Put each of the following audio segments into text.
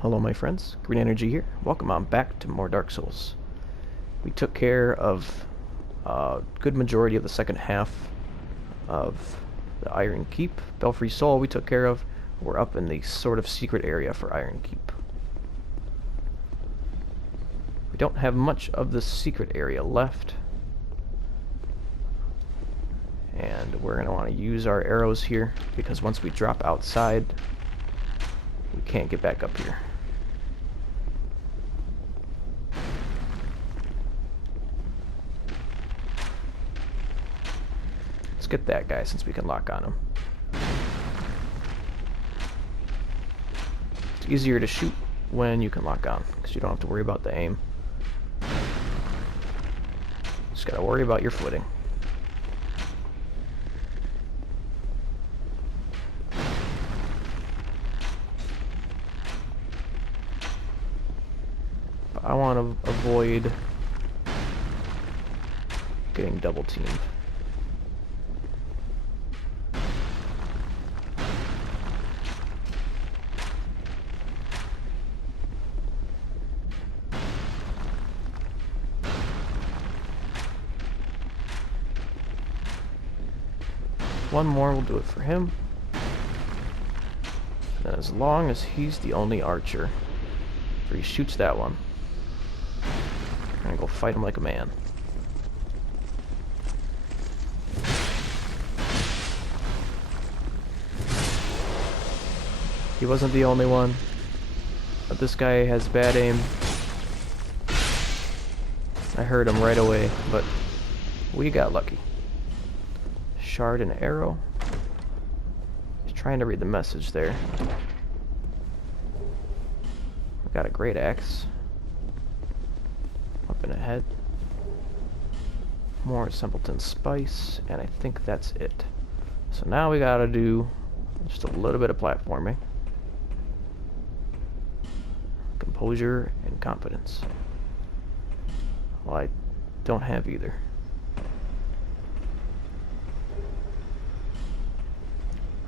Hello my friends, Green Energy here. Welcome on back to more Dark Souls. We took care of a good majority of the second half of the Iron Keep. Belfry Sol we took care of. We're up in the sort of secret area for Iron Keep. We don't have much of the secret area left. And we're going to want to use our arrows here, because once we drop outside, we can't get back up here. Let's get that guy since we can lock on him. It's easier to shoot when you can lock on, because you don't have to worry about the aim. Just gotta worry about your footing. I want to avoid getting double teamed. One more will do it for him. And as long as he's the only archer, so he shoots that one, I'm gonna go fight him like a man. He wasn't the only one, but this guy has bad aim. I heard him right away, but we got lucky. Shard and arrow. He's trying to read the message there. We got a great axe. Up and ahead. More simpleton spice, and I think that's it. So now we gotta do just a little bit of platforming. Composure and confidence. Well, I don't have either.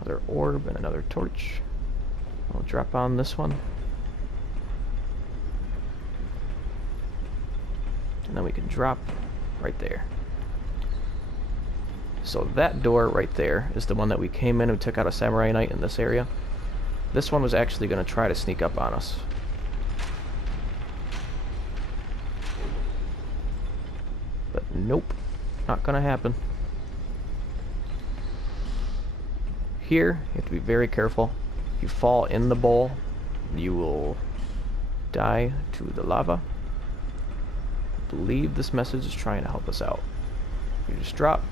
Another orb and another torch. I'll drop on this one. And then we can drop right there. So that door right there is the one that we came in and took out a Samurai Knight in this area. This one was actually going to try to sneak up on us. But nope, not going to happen. Here, you have to be very careful. If you fall in the bowl, you will die to the lava. I believe this message is trying to help us out. You just drop,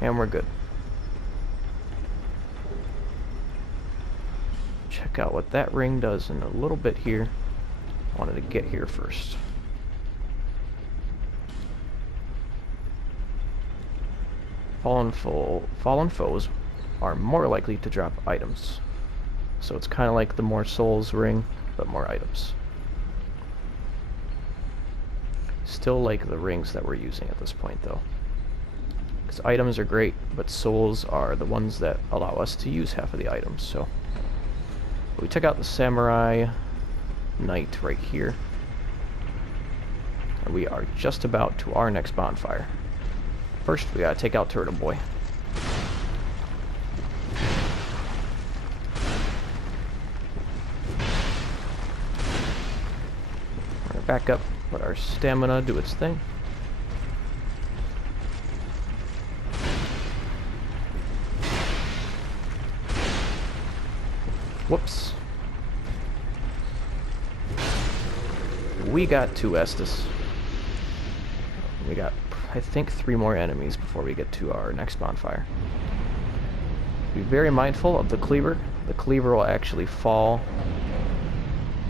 and we're good. Check out what that ring does in a little bit here. I wanted to get here first. Fallen foes are more likely to drop items. So it's kind of like the more souls ring, but more items. Still like the rings that we're using at this point though. Because items are great, but souls are the ones that allow us to use half of the items. So we took out the Samurai Knight right here. And we are just about to our next bonfire. First we gotta take out Turtle Boy. Back up, let our stamina do its thing. Whoops. We got 2 Estus. We got, I think, 3 more enemies before we get to our next bonfire. Be very mindful of the cleaver. The cleaver will actually fall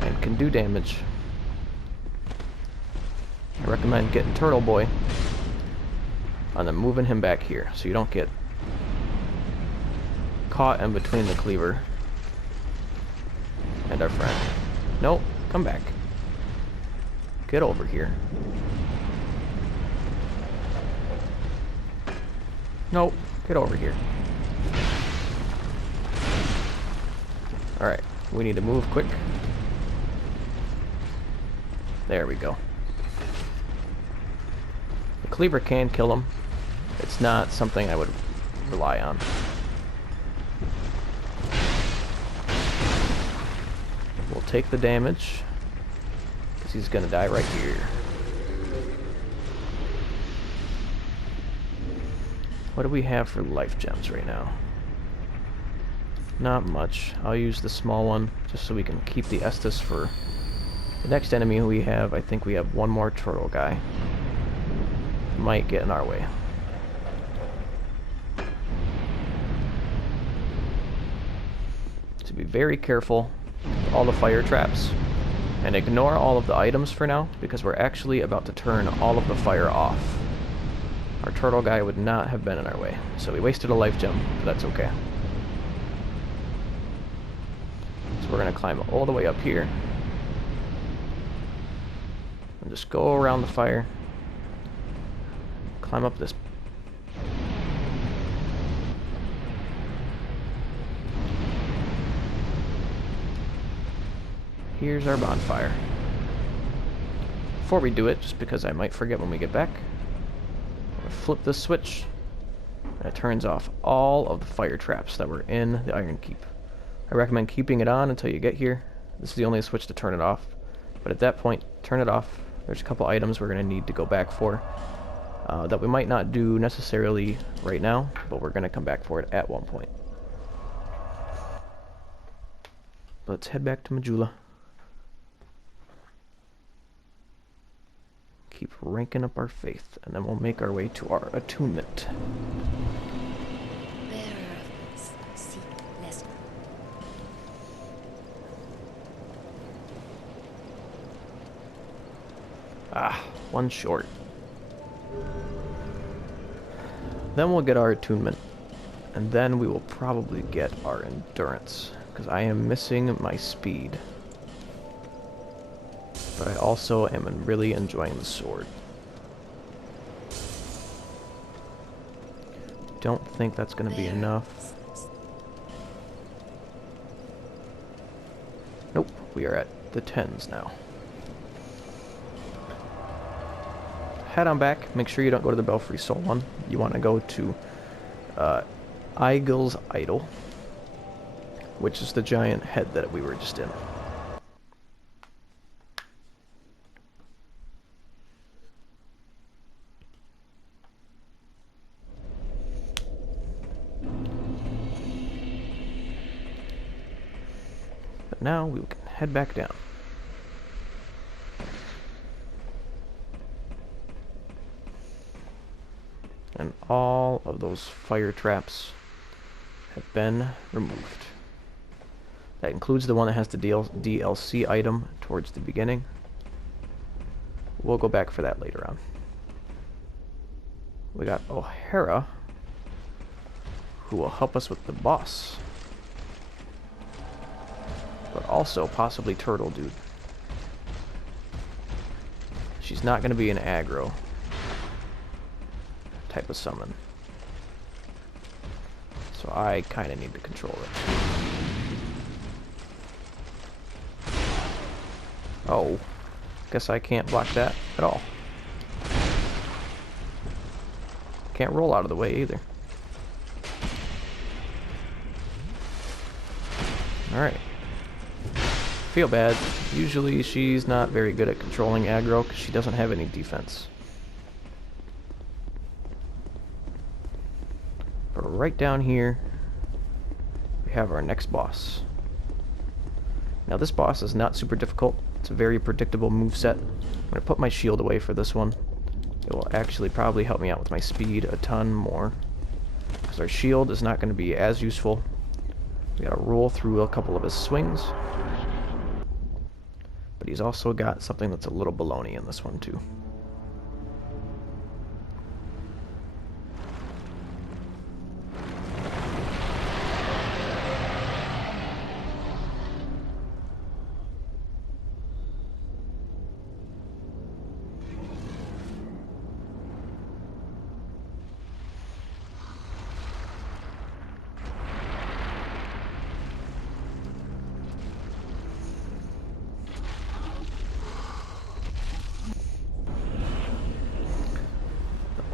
and can do damage. I recommend getting Turtle Boy and then moving him back here so you don't get caught in between the cleaver and our friend. Nope, come back. Get over here. Nope, get over here. Alright, we need to move quick. There we go. The cleaver can kill him. It's not something I would rely on. We'll take the damage, because he's going to die right here. What do we have for life gems right now? Not much. I'll use the small one, just so we can keep the Estus for the next enemy who we have. I think we have one more turtle guy. Might get in our way. So be very careful with all the fire traps, and ignore all of the items for now, because we're actually about to turn all of the fire off. Our turtle guy would not have been in our way, so we wasted a life gem, but that's okay. So we're going to climb all the way up here, and just go around the fire, climb up this. Here's our bonfire. Before we do it, just because I might forget when we get back, I'm going to flip this switch, and it turns off all of the fire traps that were in the Iron Keep. I recommend keeping it on until you get here. This is the only switch to turn it off, but at that point, turn it off. There's a couple items we're going to need to go back for that we might not do necessarily right now, but we're going to come back for it at one point. Let's head back to Majula. Keep ranking up our faith, and then we'll make our way to our attunement. Ah, one short. Then we'll get our attunement, and then we will probably get our endurance, because I am missing my speed. But I also am really enjoying the sword. Don't think that's going to be enough. Nope, we are at the 10s now. Head on back. Make sure you don't go to the Belfry Soul one. You want to go to Eigel's Idol, which is the giant head that we were just in. But now we can head back down. And all of those fire traps have been removed. That includes the one that has the DLC item towards the beginning. We'll go back for that later on. We got O'Hara, who will help us with the boss. But also possibly Turtle Dude. She's not going to be an aggro type of summon, so I kind of need to control it. Oh, guess I can't block that at all. Can't roll out of the way either. Alright. Feel bad. Usually she's not very good at controlling aggro because she doesn't have any defense. But right down here, we have our next boss. Now this boss is not super difficult. It's a very predictable moveset. I'm going to put my shield away for this one. It will actually probably help me out with my speed a ton more, because our shield is not going to be as useful. We got to roll through a couple of his swings. But he's also got something that's a little baloney in this one too.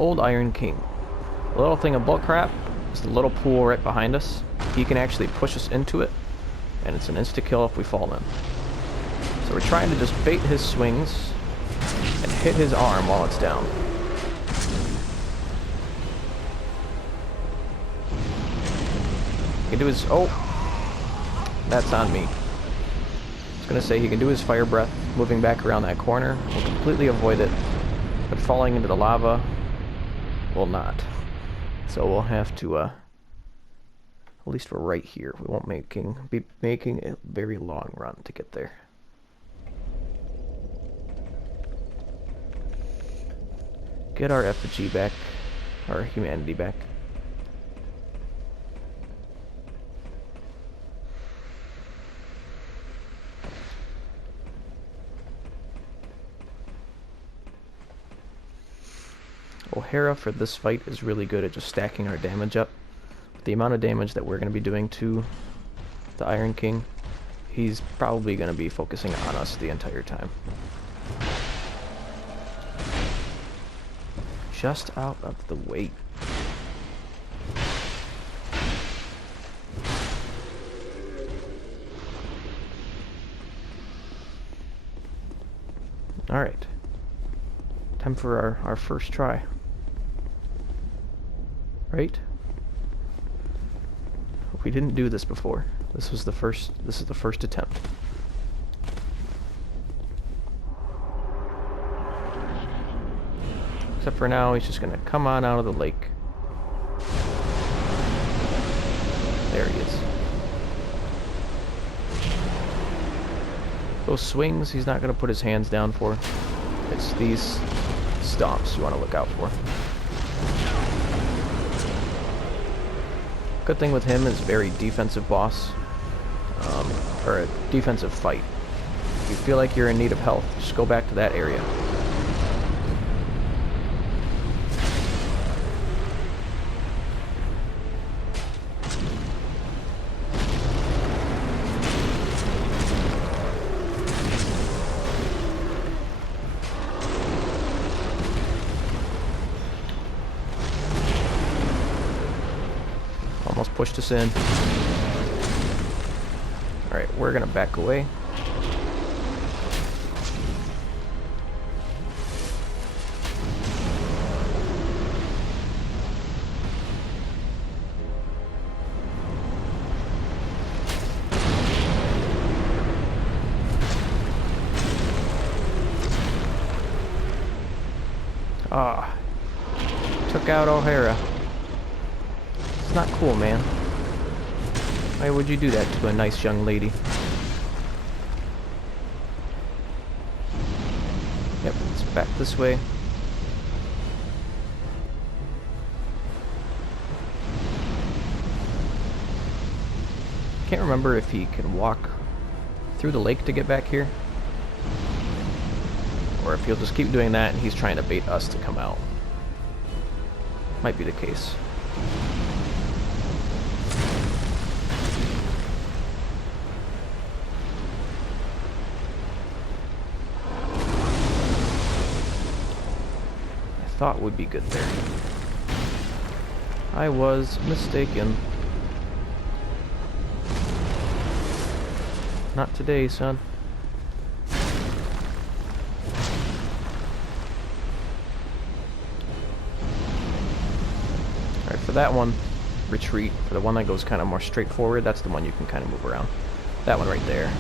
old Iron King. The little thing of bullcrap is the little pool right behind us. He can actually push us into it, and it's an insta-kill if we fall in. So we're trying to just bait his swings and hit his arm while it's down. He can do his... Oh! That's on me. I was gonna say he can do his fire breath, moving back around that corner. We'll completely avoid it, but falling into the lava will not. So we'll have to, at least we're right here. We won't be making a very long run to get there. Get our effigy back, our humanity back. O'Hara for this fight is really good at just stacking our damage up. With the amount of damage that we're going to be doing to the Iron King, he's probably going to be focusing on us the entire time. Just out of the way. Alright. Time for our first try. Right? We didn't do this before. This is the first attempt. Except for now, he's just gonna come on out of the lake. There he is. Those swings, he's not gonna put his hands down for. It's these stomps you want to look out for. Good thing with him is very defensive boss, or a defensive fight. If you feel like you're in need of health, just go back to that area. Almost pushed us in. Alright, we're gonna back away. Ah, took out O'Hara. It's not cool, man. Why would you do that to a nice young lady? Yep, it's back this way. Can't remember if he can walk through the lake to get back here, or if he'll just keep doing that and he's trying to bait us to come out. Might be the case. Thought would be good there. I was mistaken. Not today, son. Alright, for that one, retreat. For the one that goes kind of more straight forward, that's the one you can kind of move around. That one right there.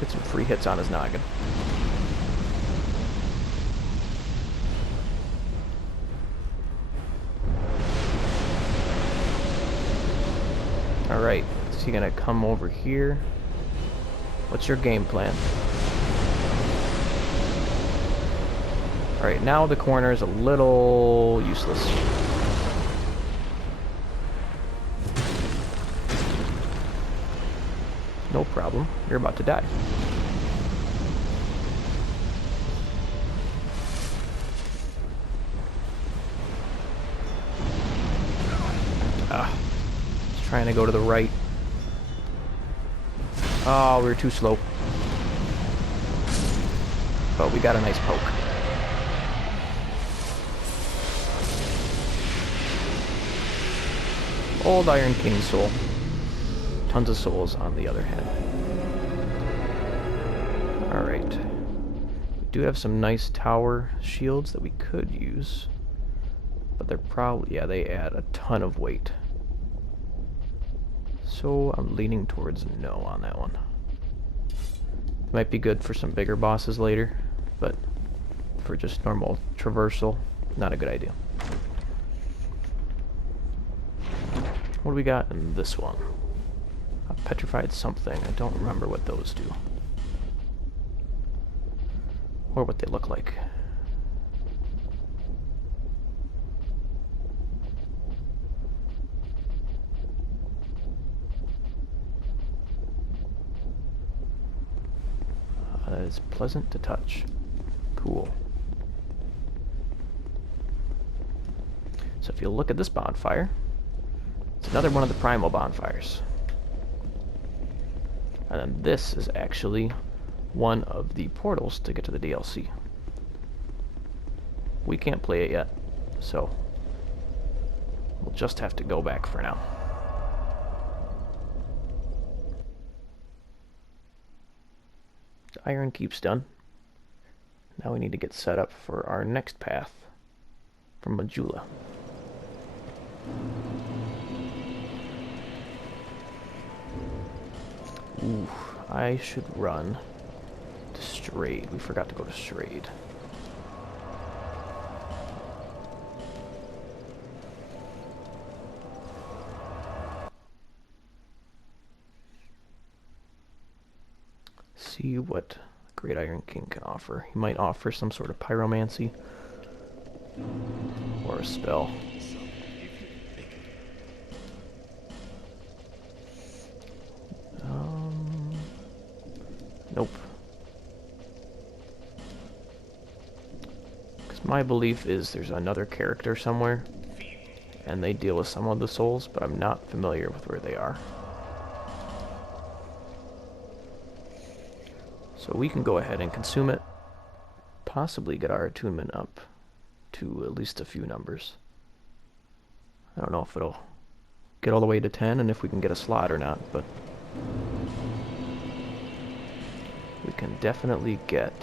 Get some free hits on his noggin. Alright, is he gonna come over here? What's your game plan? Alright, now the corner is a little useless. No problem. You're about to die. Just trying to go to the right. Oh, we were too slow. but we got a nice poke. Old Iron King soul. Tons of souls on the other hand. Alright. We do have some nice tower shields that we could use. But they're probably, yeah, they add a ton of weight. So I'm leaning towards no on that one. Might be good for some bigger bosses later, but for just normal traversal, not a good idea. What do we got in this one? A petrified something. I don't remember what those do. Or what they look like. That is pleasant to touch. Cool. So if you look at this bonfire, it's another one of the primal bonfires. And then this is actually one of the portals to get to the DLC. We can't play it yet, so we'll just have to go back for now. The Iron Keep's done. Now we need to get set up for our next path from Majula. Ooh, I should run to Strayed. We forgot to go to Strayed. See what Great Iron King can offer. He might offer some sort of pyromancy or a spell. Nope. Because my belief is there's another character somewhere, and they deal with some of the souls, but I'm not familiar with where they are. So we can go ahead and consume it, possibly get our attunement up to at least a few numbers. I don't know if it'll get all the way to 10 and if we can get a slot or not, but we can definitely get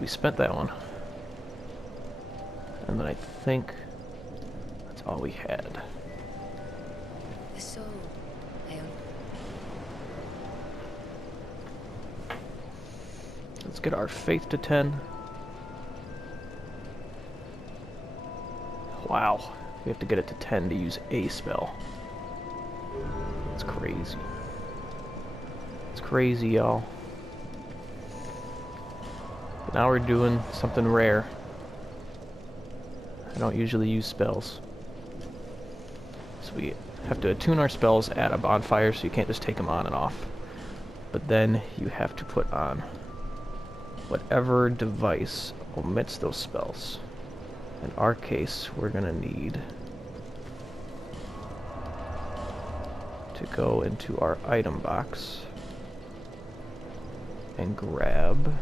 So we spent that one. And then I think that's all we had. So, Let's get our faith to 10. Wow, we have to get it to 10 to use a spell. That's crazy. It's crazy, y'all. Now we're doing something rare. I don't usually use spells. So we have to attune our spells at a bonfire, so you can't just take them on and off. But then you have to put on whatever device omits those spells. In our case, we're gonna need to go into our item box and grab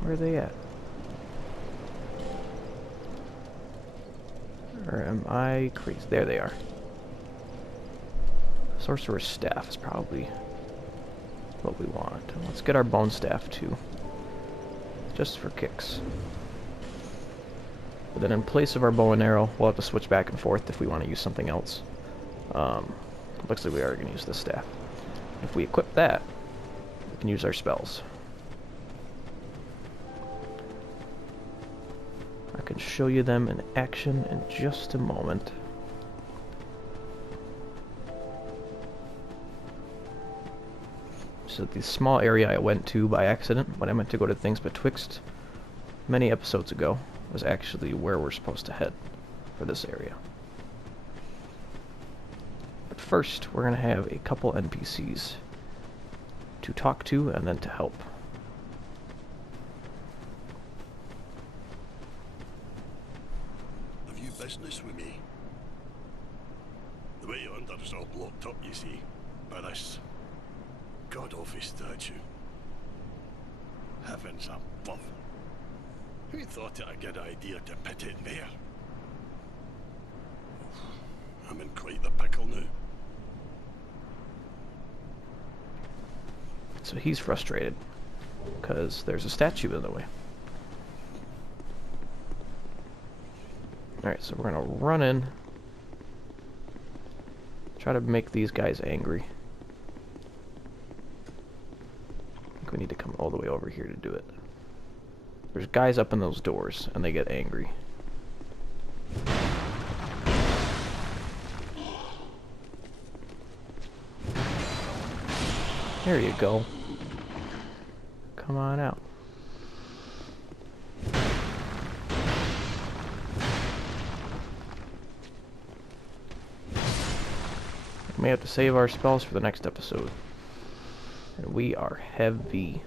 where are they at? Or am I crazy? There they are. Sorcerer's Staff is probably what we want. Let's get our Bone Staff too. Just for kicks. But then in place of our bow and arrow, we'll have to switch back and forth if we want to use something else. Looks like we are going to use this staff. If we equip that, we can use our spells. I can show you them in action in just a moment. So the small area I went to by accident when I meant to go to Things Betwixt many episodes ago was actually where we're supposed to head for this area. But first, we're going to have a couple NPCs to talk to and then to help. Have you business with me? The way yonder is all blocked up, you see, by this god-awful statue. Heavens above. Who thought it a good idea to put it there? I'm in quite the pickle now. So he's frustrated because there's a statue in the way. Alright, so we're gonna run in, try to make these guys angry. I think we need to come all the way over here to do it. There's guys up in those doors, and they get angry. There you go. Come on out. We may have to save our spells for the next episode. And we are heavy.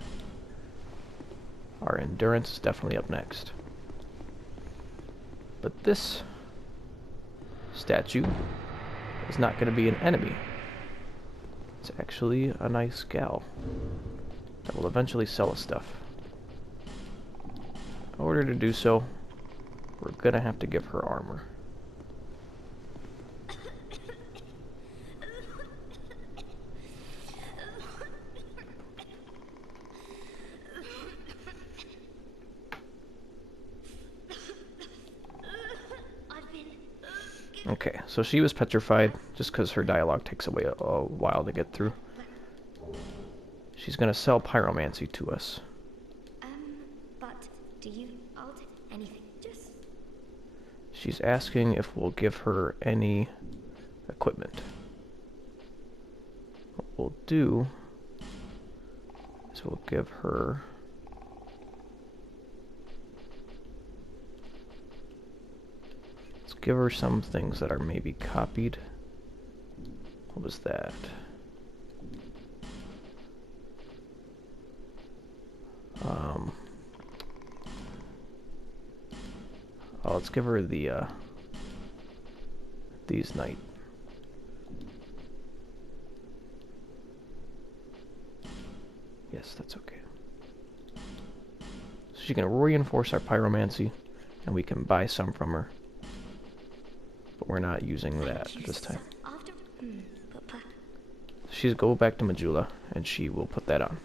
Our endurance is definitely up next. But this statue is not going to be an enemy. It's actually a nice gal that will eventually sell us stuff. In order to do so, we're going to have to give her armor. Okay, so she was petrified just because her dialogue takes away a while to get through. She's gonna sell pyromancy to us. But do you alter anything? Just She's asking if we'll give her any equipment. What we'll do is we'll give her give her some things that are maybe copied. What was that? Oh, let's give her the these knight. Yes, that's okay. So she can reinforce our pyromancy, and we can buy some from her. But we're not using that this time. she's go back to Majula, and she will put that on.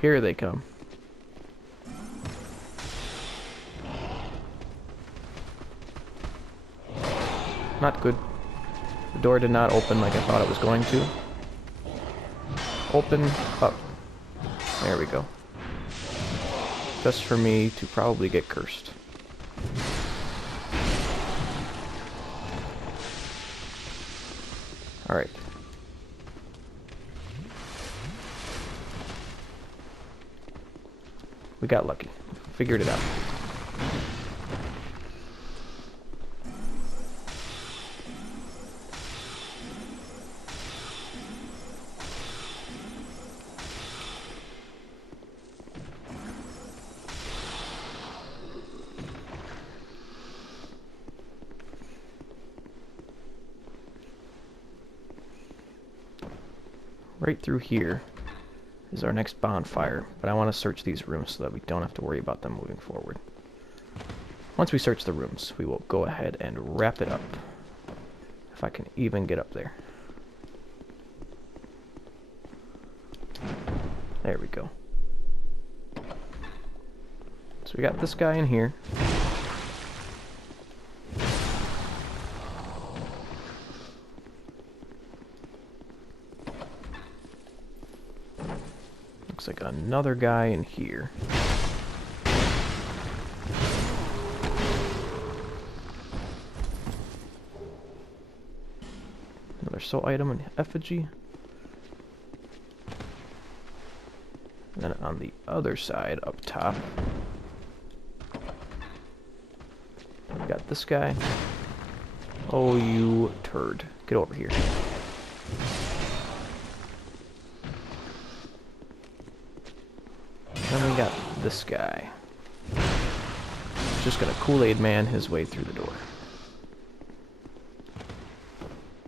Here they come. Not good. The door did not open like I thought it was going to. Open up. There we go. Just for me to probably get cursed. Alright. We got lucky. Figured it out. Right through here is our next bonfire, but I want to search these rooms so that we don't have to worry about them moving forward. Once we search the rooms, we will go ahead and wrap it up. If I can even get up there. There we go. So we got this guy in here. Looks like another guy in here. Another soul item and effigy. And then on the other side, up top, we got this guy. Oh, you turd. Get over here. Then we got this guy. He's just gonna Kool-Aid man his way through the door.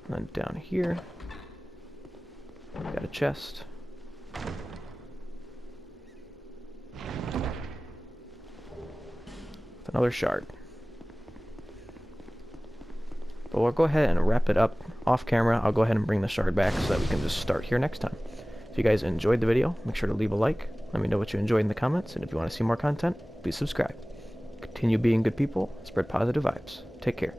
And then down here, we got a chest. With another shard. But we'll go ahead and wrap it up off camera. I'll go ahead and bring the shard back so that we can just start here next time. If you guys enjoyed the video, make sure to leave a like. Let me know what you enjoyed in the comments, and if you want to see more content, please subscribe. Continue being good people, spread positive vibes. Take care.